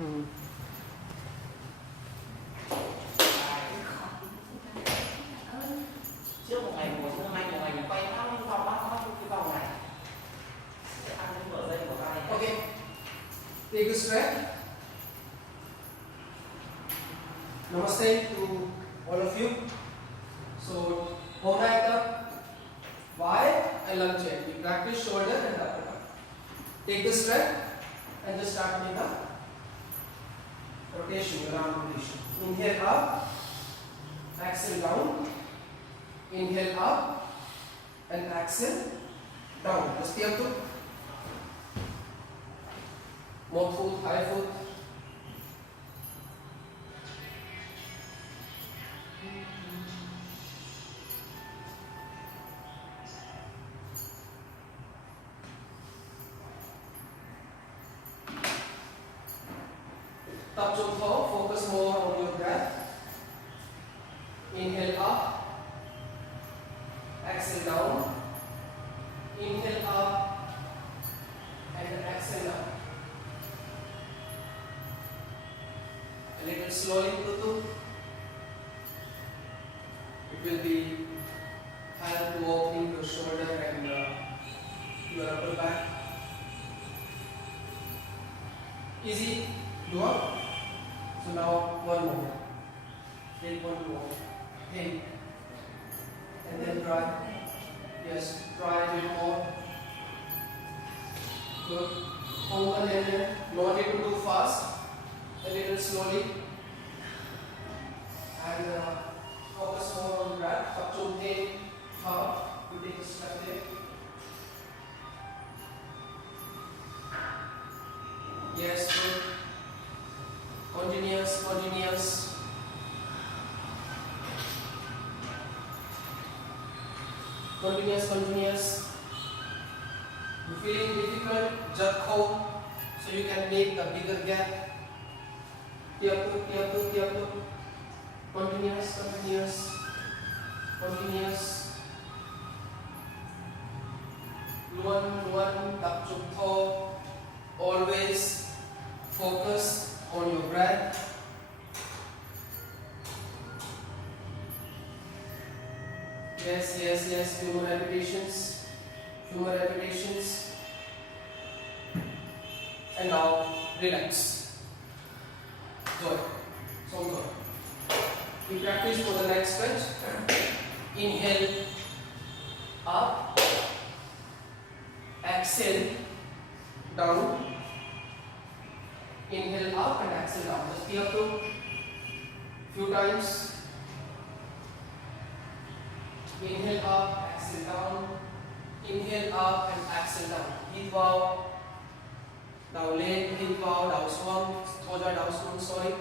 Trước một ngày ngồi, hôm nay một ngày mình quay bao nhiêu vòng, bao nhiêu cái vòng này để ăn cái mở dây của tay. Okay, take a stretch. Namaste to all of you. So hôm nay tập Y and lung check. We practice shoulder and upper back. Take a stretch and just start with a rotation, around rotation. Inhale up, exhale down. Inhale up and exhale down. Just stay up to more foot, high foot. Top to toe, focus more on your breath. Inhale up, exhale down. Inhale up and exhale down. A little slowly, Tutu. It will be help to opening your shoulder and your upper back. Easy, do up. So now one more. Take one more. In. And then try. Yes, try a little more. Good. Hold and then no need to do fast. A little slowly. And focus more on breath. Up to take half. You take a step there. Yes, good. Continuous, continuous. Continuous, continuous. You feeling difficult? Jerk home so you can make a bigger gap. Continuous, continuous, continuous. One, tap to toe. Always focus on your breath. Yes, yes, yes. Few more repetitions. Few more repetitions. And now relax. Good. So good. We practice for the next stretch. Inhale up. Exhale down. Inhale up and exhale down. Just be up to few times. Inhale up, exhale down. Inhale up and exhale down. Hít vào, đầu lên, hít vào, đầu xuống, thô ra đầu xuống, sorry.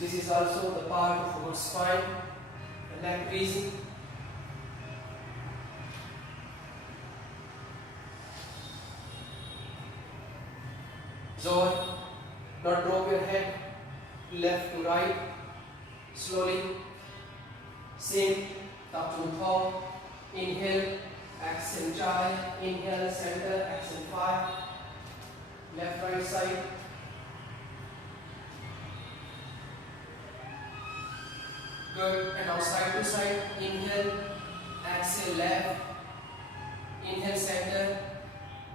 This is also the part of our spine, the neck breathing. Rồi, not drop your head left to right, slowly. Same, top to toe. Inhale, exhale, chai. Inhale, center, exhale, 5. Left, right side. Good. And now side to side. Inhale, exhale, left. Inhale, center,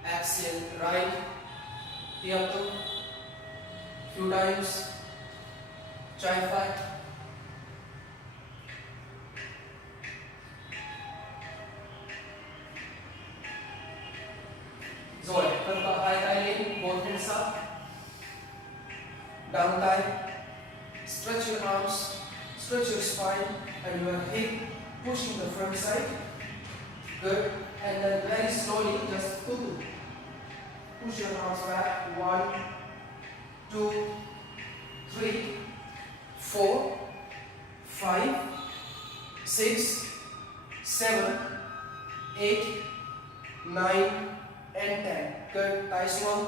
exhale, right. Here to few times. Chai 5. Rồi, phần còn hai tay lên, both hands up. Down tight. Stretch your arms, stretch your spine and your hip, pushing the front side. Good. And then very slowly, just push your arms back. 1, 2, 3, 4, 5, 6, 7, 8, 9, and 10. Good. Tay xuống.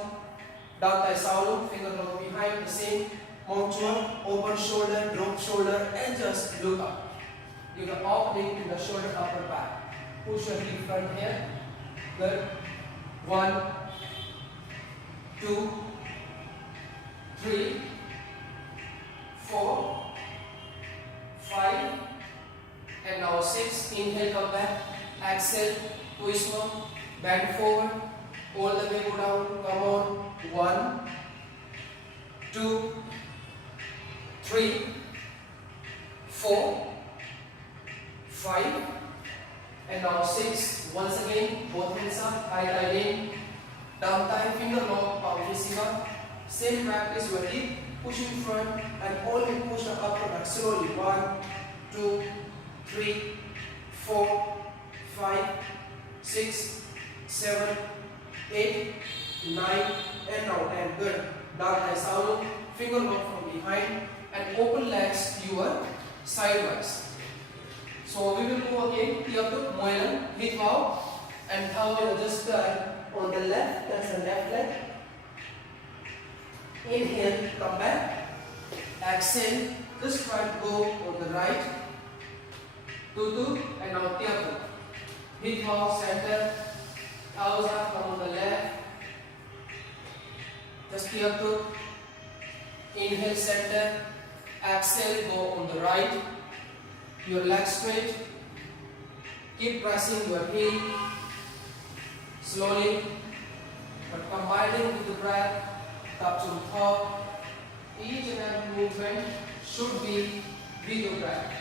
Down tay sau lúc, finger look behind the same. Mount open shoulder, drop shoulder, and just look up. You can opening to the shoulder, upper back. Push your hip front here. Good. 1, 2, 2, 3, 4, 5, and now 6. Inhale, come back, exhale, twist one, bend forward, all the way go down, come on, 1, 2, 3, 4, 5, and now 6. Once again, both hands up, right eye in, down thigh, finger lock, palm facing up. Same practice, your hip pushing front and only push the upper back slowly. 1, 2, 3, 4, 5, 6, 7, 8, 9, and now 10. Good. Down thigh sound, finger lock from behind, and open legs your sideways. So we will go again. Here to Moilan, hip out, and how we adjust on the left. That's the left leg. Inhale, come back. Exhale, just try to go on the right. 2, and now tiapu. Hip out, center. Elbows up, come on the left. Just tiapu. Inhale, center. Exhale, go on the right. Your legs straight. Keep pressing your heel slowly, but combining with the breath. Up to the top. Each and every movement should be with your breath.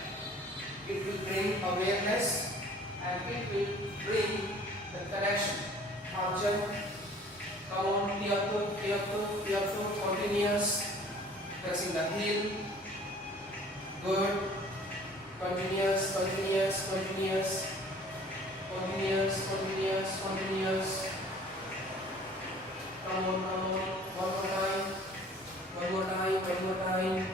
It will bring awareness and it will bring the connection. Now jump. Come on, tiapu, continuous. Pressing the heel. Good. Continuous, continuous, continuous. Continuous, continuous, continuous. Come on, come on. One more time. One more time. One more time.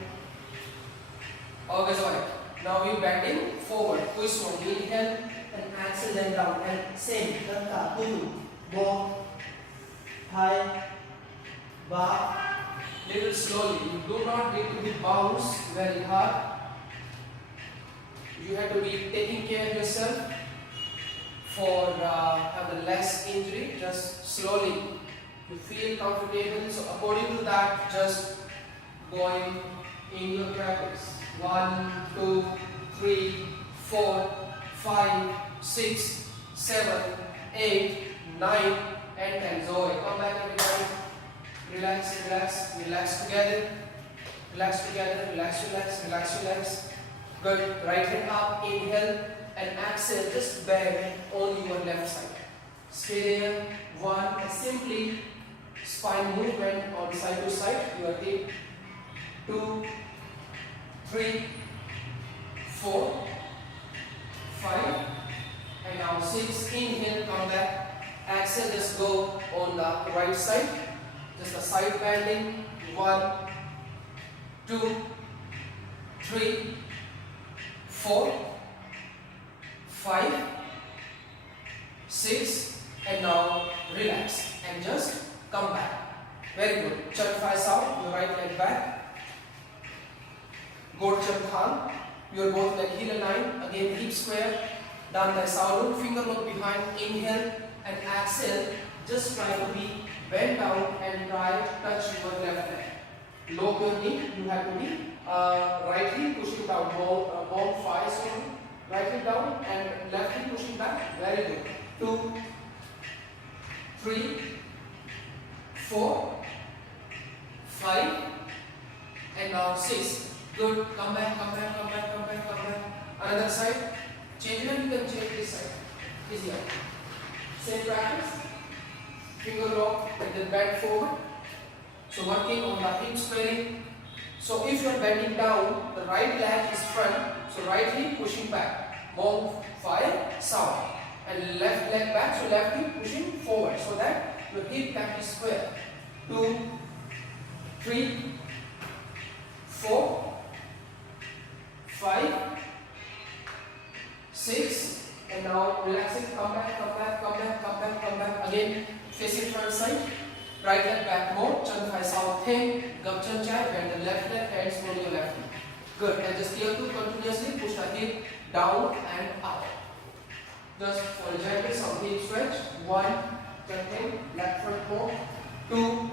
Okay, sorry. Now we're bending forward. Twist one. Inhale and exhale then down. And same. Tata, tutu, bo, high, ba. Little slowly. You do not need to be bounce very hard. You have to be taking care of yourself for have the less injury. Just slowly. You feel comfortable, so according to that, just going in your practice. 1, 2, 3, 4, 5, 6, 7, 8, 9, and 10. Zoe, come back everybody. Relax, relax, relax together. Relax together, relax, relax, relax, relax. Good. Right hand up, inhale, and exhale. Just bend on your left side. Stay there. 1, and simply spine movement on side to side. Your hip. 2, 3, 4, 5, and now 6. Inhale, come back. Exhale, just go on the right side. Just a side bending. 1, 2, 3, 4, 5, 6, and now relax and just come back. Very good. Chak thighs out, your right leg back. Go to chak thang, your both leg heel aligned. Again, hip square. Down thigh out, finger look behind. Inhale and exhale. Just try to be bend down and try to touch your left leg. Lock your knee. You have to be right heel pushing down, bone thighs on. Right heel down and left heel pushing back. Very good. 2, 3, 4, 5, and now 6. Good. Come back, come back, come back, come back, come back. Another side. Change it, you can change this side. Easier. Same practice. Finger lock and then bend forward. So working on the hip squaring. So if you are bending down, the right leg is front. So right hip pushing back. Bone fire, sound. And left leg back. So left hip pushing forward. So that your hip can be square. 2, 3, 4, 5, 6, and now relaxing, come back, come back, come back, come back, come back. Again, facing front side, right leg back more, chân phải sau thêm, gập chân trái, bend the left leg, hands on your left knee. Good, and just here to continuously push the hip down and up. Just for example, some hip stretch. 1, chân thêm, left front more. 2,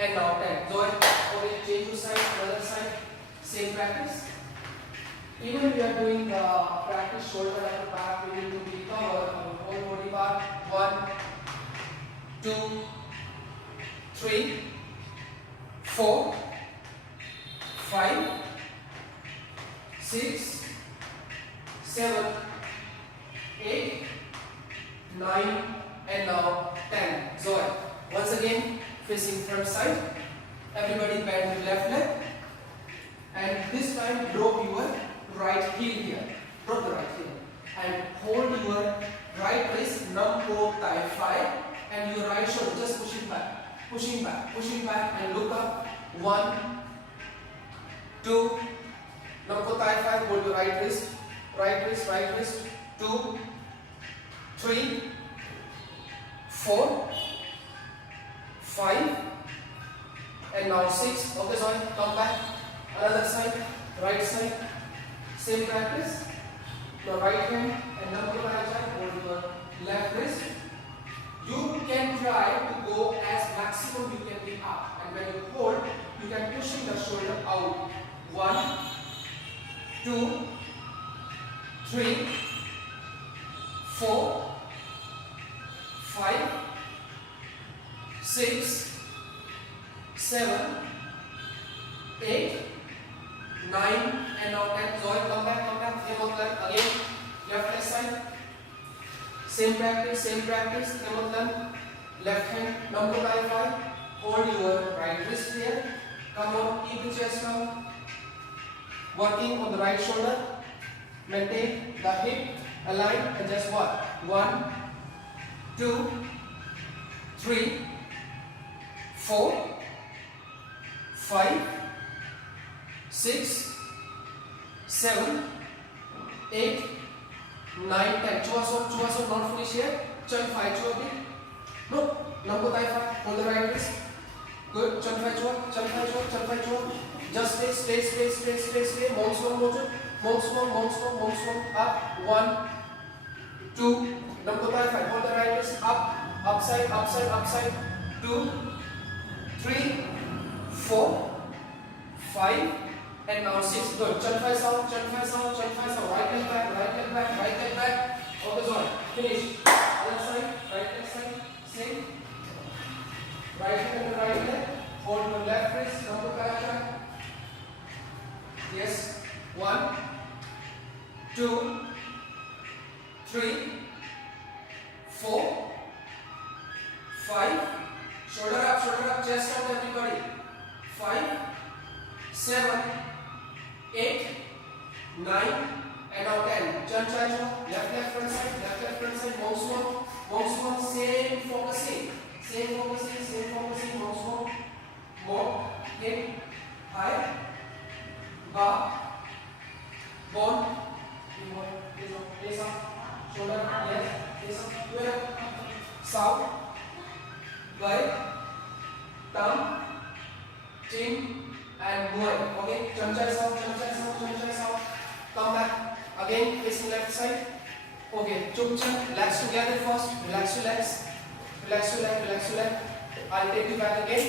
and now 10. Join. Okay, change to side, another side. Same practice. Even we are doing the practice shoulder and back, we need to be covered our whole body part. 1, 2, 3, 4, 5, 6, 7, 8, 9, and now 10. Join. Once again, facing front side. Everybody bend the left leg. And this time drop your right heel here. Drop the right heel. And hold your right wrist, numbo thigh 5. And your right shoulder, just pushing back. Pushing back, pushing back, and look up. 1, 2, numbo thigh 5, hold your right wrist. Right wrist, right wrist. 2, 3, 4, 5, and now 6. Okay, sorry, come back. Another side, right side. Same practice. Your right hand and number right side, hold your left wrist. You can try to go as maximum you can be up. And when you hold, you can pushing the shoulder out. 1, 2, 3, 4, 5, 6, 7, 8, 9, and now 10. Join, come back, same मतलब again, left leg side. Same practice, same मतलब left hand, number 5, hold your right wrist here. Come on, keep the chest down. Working on the right shoulder. Maintain the hip aligned and just what? 1, 2, 3, 4, 5, 6, 7, 8, 9, 10. Chua not finish here. Chun 5, chua bit. No, number 5, hold the right wrist. Good. Chun 5, chua. Just stay. Mount swung. Up. 1, 2. Number 5, hold the right wrist. Up. Upside. 2, 3, 4, 5, and now 6. Good. Chun 5 sound. Right leg back. Okay, sorry. Finish. Other side. Right leg side. Same. Right hand and right leg. Hold your left wrist. Number 5. Yes. 1, 2, 3, 4, 5. Shoulder up, chest out, everybody. 5, 7, 8, 9, and now 10. Chun chai chua. Left leg front side. Mount swung. Same focusing. Mount swung. Mount. Hip. High. Bar. Bone. Face up. Shoulder. Left. Face up. South. Right. Thumb. Chin. And move. Okay. Chun chai sound. Come back. Again, facing left side. Okay. Chup chin. Relax together first. Relax your leg. I'll take you back again.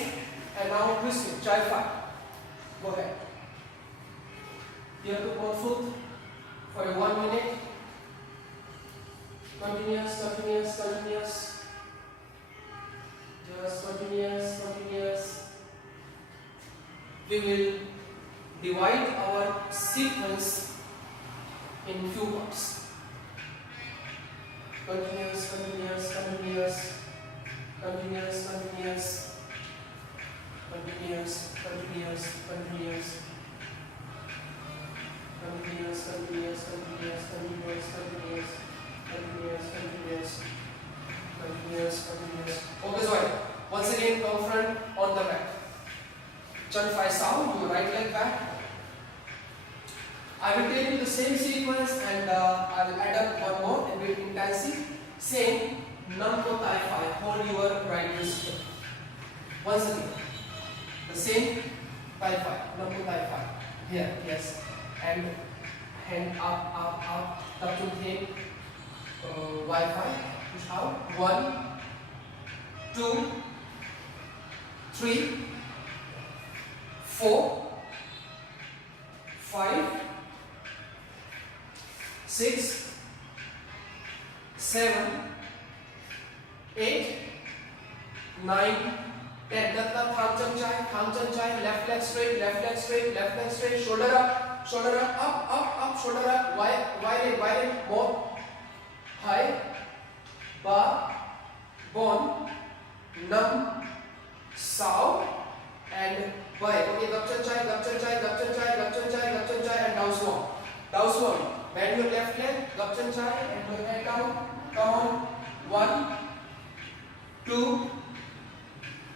And now twist it. Child 5. Go ahead. You have to put foot for 1 minute. Continuous. Just continuous. We will divide our sequence in few parts. Continuous. Okay, sorry. Once again, come front on the back. Chun 5 sound, your right leg back. I will take you the same sequence and I will add up one more and with intensity. Same, number thigh 5. Hold your right wrist here. Once again, the same thigh 5, number thigh 5. Here, yes. And hand up, touch to hip. Y5, push out. 1, 2, 3, 4, 5, 6, 7, 8, 9, 10. That thumb chai, left leg straight, shoulder up, shoulder up, wide, more, high, ba, bon, nam, sao, and by. Okay, gapchan chai, and down swan. Bend your left leg, gapchan chai, and your head down. Come on, 1, 2,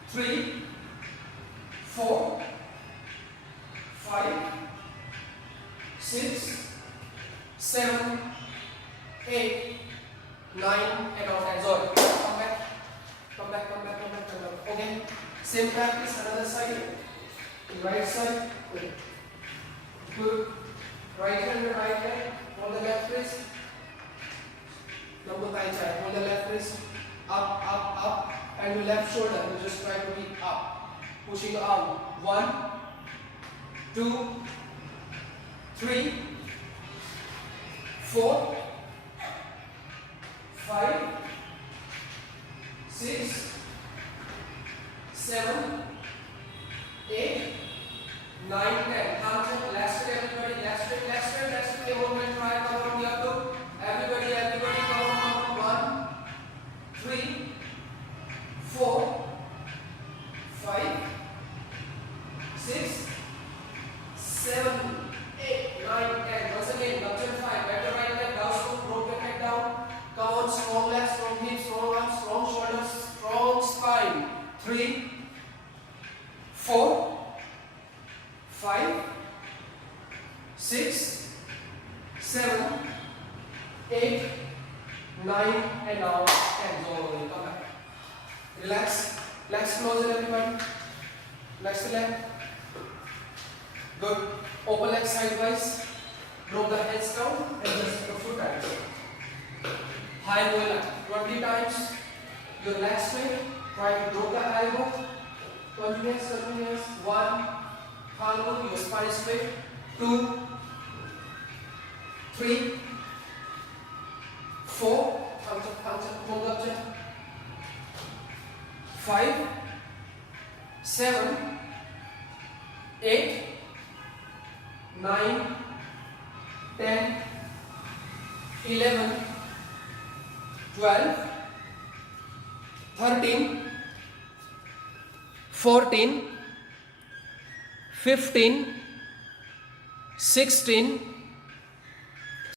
3, 4, 5, 6, 7, 8, 9, and out. And sorry, come back. Okay, same practice, another side. Right side, good. Right hand, hold the left wrist. Lambo thigh chai, hold the left wrist. Up, and your left shoulder. You just try to be up, pushing out. 1, 2, 3, 4, 5, 6, 7, 8, 9, 10. Last straight, everybody. Last straight. Movement. Try. Come on, you have to. Everybody. Come on. 1, 3, 4, 5, 6, 7, 8, 9, 10. Once again, gapchan 5. Better right leg down, drop your head down. Come on, strong legs, strong hips, strong arms, strong shoulders, strong spine. 3, 4, 5, 6, 7, 8, 9, and now 10. Come back. Relax. Legs closer, everybody. Relax the leg. Good. Open leg sidewise. Drop the hands down and just a few times. High boiler. 20 times. Your leg straight. Try to drop the elbow. Continuous. 1. Palm, your spine straight. 2, 3, 4. 5, 7, 8, 9, 10, 11, 12, 13, 14, 15, 16,